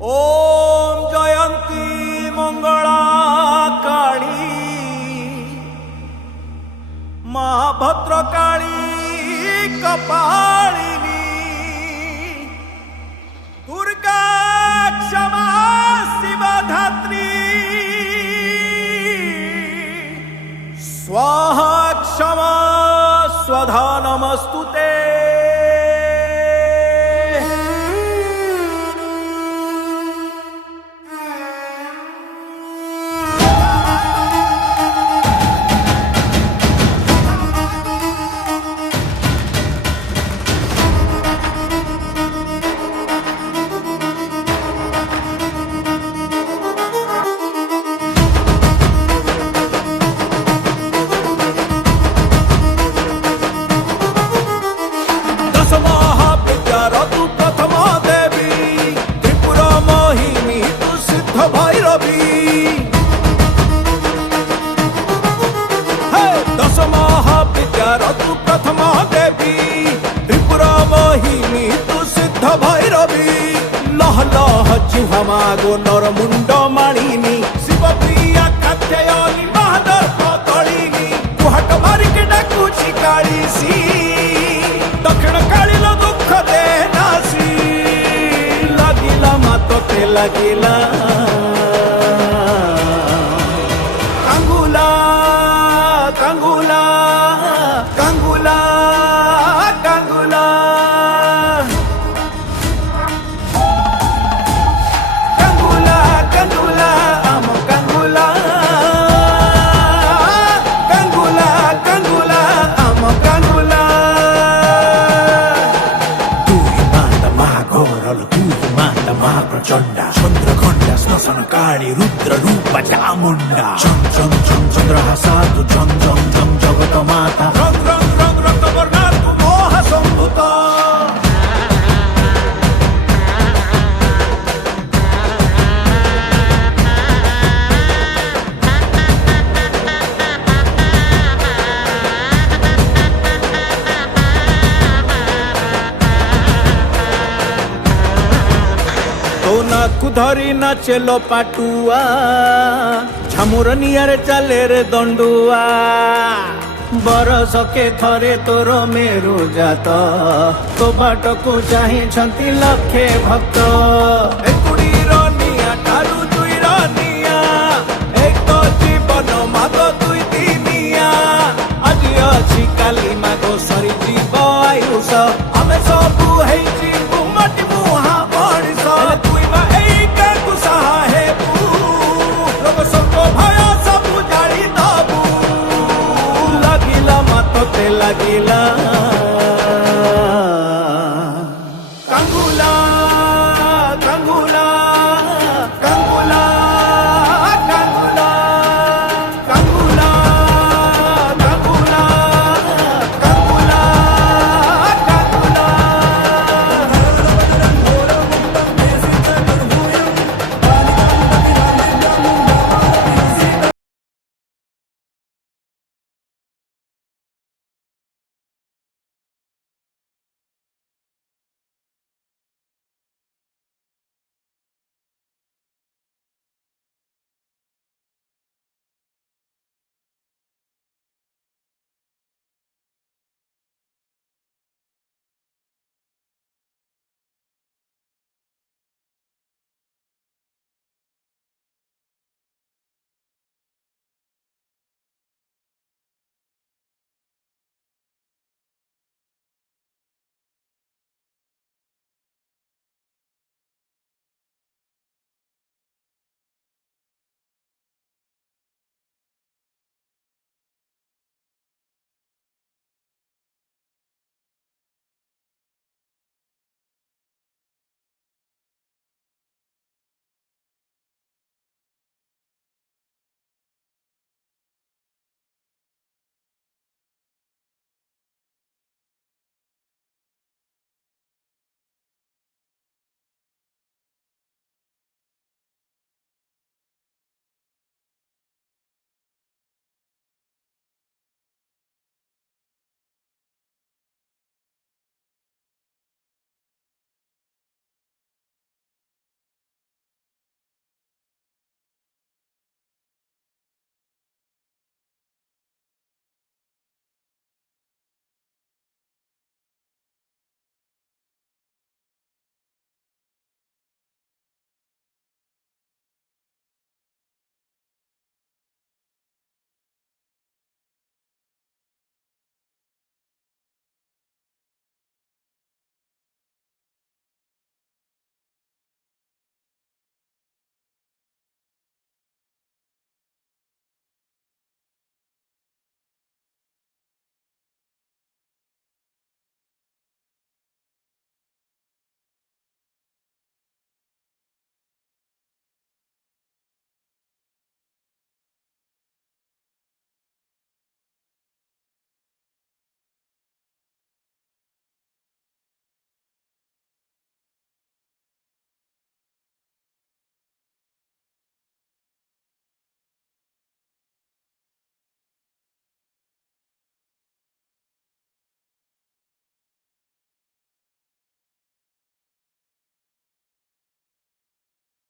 ओम जयंती मंगला काली महाभद्रकाली कपालिनी दुर्गा क्षमा शिवधात्री स्वाहा क्षमा स्वधा नमस्तुते। हमागो नर मुंड मालिनी शिव प्रिया कात्यायनी महादर पतलिनी कुहाट मारिके डाकुची कालीसी दक्षिण काली लो दुख दे नासी लागिला मातोते लागिला कांगुला कांगुला कांगुला कांगुला प्रचंडा चंद्रखंडा श्मशान काली रुद्र रूप चामुंडा चम चम चम चंद्रहा साधु जम जम जम जगत माता रंग रंग रंग रक्त वर्णा तु मोह संभूत। नाकु धरी नाचेलो पाटुआ झमुर नियारे चाले रे दंडुआ बरस के थरे तोर मेरु जात तो बाट को चाहे लक्षे भक्त